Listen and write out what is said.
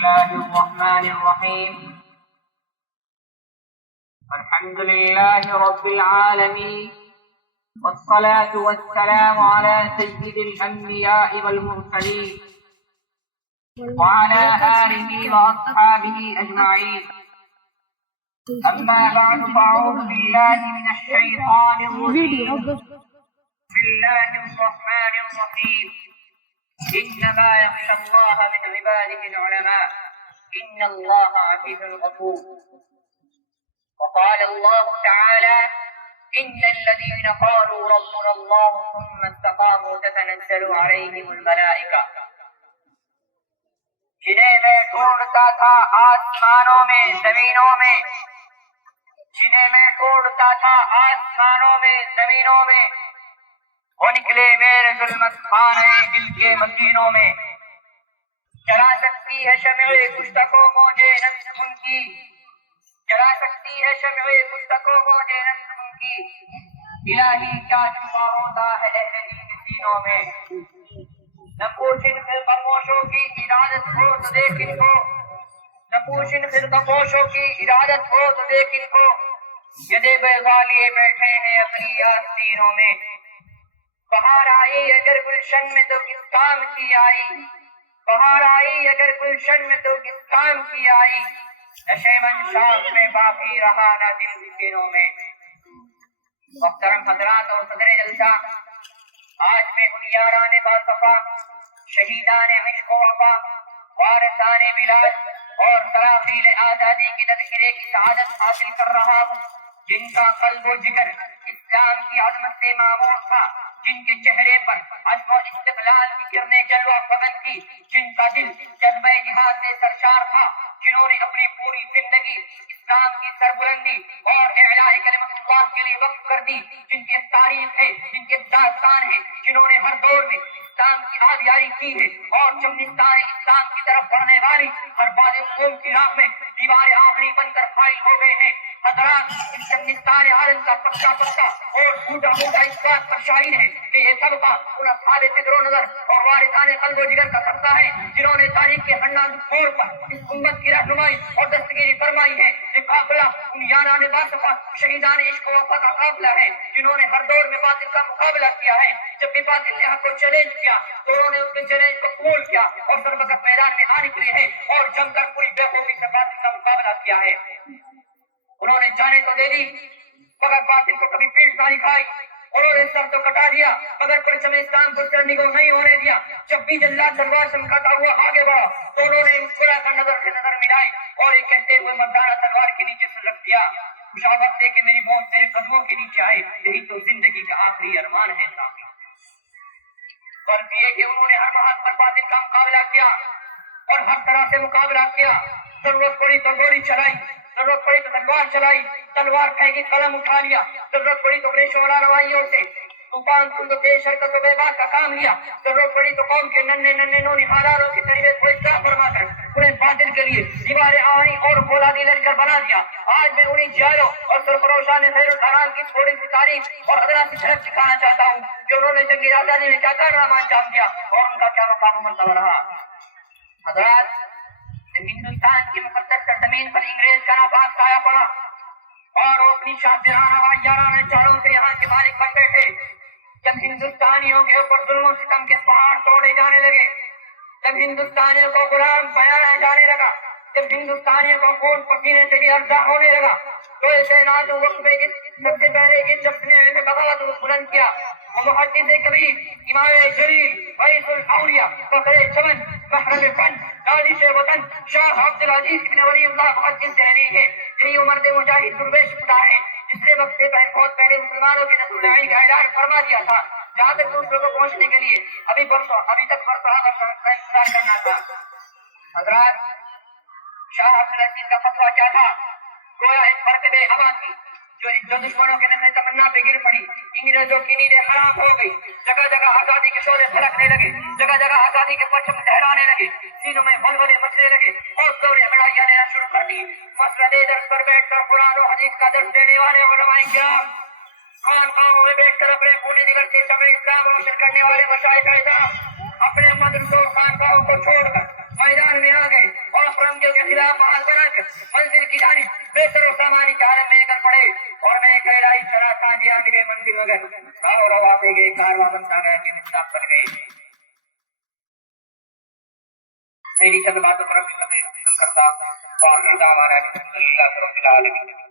الله الرحمن الرحيم. الحمد لله رب العالمين، والصلاة والسلام على سيد الأنبياء والمرسلين وعلى آله وأصحابه أجمعين. أما بعد، فأعوذ بالله من الشيطان الرجيم. بسم الله الرحمن الرحيم. إنما يخشى الله من عباده العلماء إن الله عزيز غفور. وقال الله تعالى: إن الذين قالوا ربنا الله ثم استقاموا تتنزل عليهم الملائكة. جنہیں میں ڈھونڈتا تھا آسمانوں میں زمینوں میں، جنہیں میں ڈھونڈتا تھا آسمانوں میں زمینوں میں، وہ نکلے میرے ظلمت خانے دل کے مدینوں میں۔ جلا سکتی ہے شمع گفتگو موجے نفس ان کی، جلا سکتی ہے شمع گفتگو موجے نفس ان کی، الہی کیا چھپا ہوتا ہے اہل دین سینوں میں۔ نہ پوچھن فرقہ پوشوں کی ارادت ہو تو دیکھ ان کو، نہ پوچھن فرقہ پوشوں کی ارادت ہو تو دیکھ ان کو، یدے بیضا لیے بیٹھے ہیں اپنی آستینوں میں۔ بہار آئی اگر گلشن میں تو کس کام کی آئی، بہار آئی اگر گلشن میں تو کس کام کی آئی، نشے من شام میں باقی رہا نہ دل سینوں میں۔ محترم حضرات اور صدر جلسہ، آج میں ان یاران باصفا، شہیدان عشق و وفا، وارثان بلاد اور سرافیل آزادی کی تذکرے کی سعادت حاصل کر رہا ہوں، جن کا قلب و جگر اسلام کی عظمت سے معمور تھا، جن کے چہرے پر عزم و استقلال کی کرنے جلوہ فغن تھی، جن کا دل جذبہ جہاد سے سرشار تھا، جنہوں نے اپنی پوری زندگی اسلام کی سربلندی اور اعلاء کلمت اللہ کے لیے وقف کر دی، جن کی تاریخ ہے، جن کی داستان ہے، جنہوں نے ہر دور میں اسلام کی آبیاری کی ہے اور چمنستان اسلام کی طرف بڑھنے والی ہر باد قوم کی راہ میں دیوار آخری بن کر قائل ہو گئے ہیں۔ حضرات، اس چمنستان عالم کا پکا پکا اور ٹوٹا موٹا اس بات پر شاہد ہے کہ یہ طبقہ ان اصحاب فکر و نظر اور وارثان قلب و جگر کا طبقہ ہے، جنہوں نے تاریخ کے ہنڈان چھوڑ پر اس امت کی رہنمائی اور دستگیری فرمائی ہے۔ یہ قافلہ ان یاران باصفا، شہیدان عشق و وفا کا قافلہ ہے، جنہوں نے ہر دور میں باطل کا مقابلہ کیا ہے۔ جب بھی باطل نے حق کو چیلنج کیا تو انہوں نے اس کے چیلنج کو قبول کیا اور سربقت میدان میں آ نکلے ہیں اور جم کر پوری بے خوبی سے باطل کا مقابلہ کیا ہے۔ انہوں نے جانے تو دے دی مگر باطل کو کبھی پیٹ نہ دکھائی، انہوں نے سر تو کٹا دیا مگر پرچم اسلام کو چلنے کو نہیں ہونے دیا۔ جب بھی جلاد تلوار چمکاتا ہوا آگے بڑھا تو انہوں نے مسکرا کر نظر سے نظر ملائی اور یہ کہتے ہوئے مردانہ تلوار کے نیچے سے رکھ دیا: خوشامد دے کہ میری موت تیرے قدموں کے نیچے آئے، یہی تو زندگی کا آخری ارمان ہے ساقی۔ فرق یہ کہ انہوں نے ہر بات پر باطل کا مقابلہ کیا اور ہر طرح سے مقابلہ کیا۔ ضرورت پڑی تو گولی چلائی، ضرورت پڑی تو تلوار چلائی، تلوار پھینکی قلم اٹھا لیا، ضرورت پڑی تو ریشوں والا روائیوں سے طوفان تند تیز شرکت و بے باک کا کام لیا، ضرورت پڑی تو قوم کے ننھے ننھے نونہالوں کی تربیت کو اصلاح فرما کر انہیں باطل کے لیے دیوار آہنی اور فولادی لشکر بنا دیا۔ آج میں انہیں جالوں اور سرفروشان خیر الحرام کی تھوڑی سی تاریخ اور ادنا سی جھلک دکھانا چاہتا ہوں کہ انہوں نے جنگ آزادی میں کیا کارنامہ انجام دیا اور ان کا کیا مقام و مرتبہ رہا۔ حضرات، جب ہندوستان کی مقدس سرزمین پر انگریز کا ناپاک سایہ پڑا اور وہ اپنی شاہجہانہ و یارانہ چالوں سے یہاں کے مالک بن بیٹھے، جب ہندوستانیوں کے اوپر ظلم و ستم کے پہاڑ توڑے جانے لگے، جب ہندوستانیوں کو غلام بنایا جانے لگا، جب ہندوستانیوں کو خون پسینے سے بھی ارزا ہونے لگا، تو ایسے نازو وقت میں سب سے پہلے جس شخص نے علم بغاوت کو بلند کیا وہ محدث کبیر، امام جلیل، رئیس الاولیاء، فخر چمن، محرم فن، دانش وطن، شاہ عبد العزیز بن ولی اللہ محدث دہلوی ہے۔ یہی مرد مجاہد درویش خدا ہے جس نے وقت سے بہت پہلے مسلمانوں کے نسل العی کا اعلان فرما دیا تھا، جہاں تک دوسروں کو پہنچنے کے لیے ابھی تک برسوں کا انتظار کرنا تھا۔ حضرات، شاہ عبد العزیز کا فتویٰ کیا تھا؟ گویا ایک مرکب ہوا تھی جو دشمنوں کے نظر تمنا پہ گر پڑی، انگریزوں کی نیندیں حرام ہو گئی، جگہ جگہ آزادی کے شعلے پھڑکنے لگے، جگہ جگہ آزادی کے پرچم لہرانے لگے، سینوں میں ولولے مچنے لگے، حوصلوں نے انگڑائیاں لینا شروع کر دی۔ مسجد درس پر بیٹھ کر قرآن و حدیث کا درس دینے والے علماء کرام، خانقاہوں میں بیٹھ کر اپنے خونی جگر سے شمع اسلام روشن کرنے والے مشائخ اعظام اپنے مدرسوں اور خانقاہوں کو چھوڑ کر میدان میں آ گئے اور والوں کے خلاف محاذ بنا کر منزل کی جانب بہتر و سامانی کے عالم میں نکل پڑے اور میں کہلائی شرح سانجیاں نبے منزل مگر اور رواتے گئے کارواں بنتا گیا کہ مصطاف بن گئے. میری چند باتوں پر اپنی تقریر ختم کرتا ہوں. وآخر دعوانا الحمد للہ رب العالمین.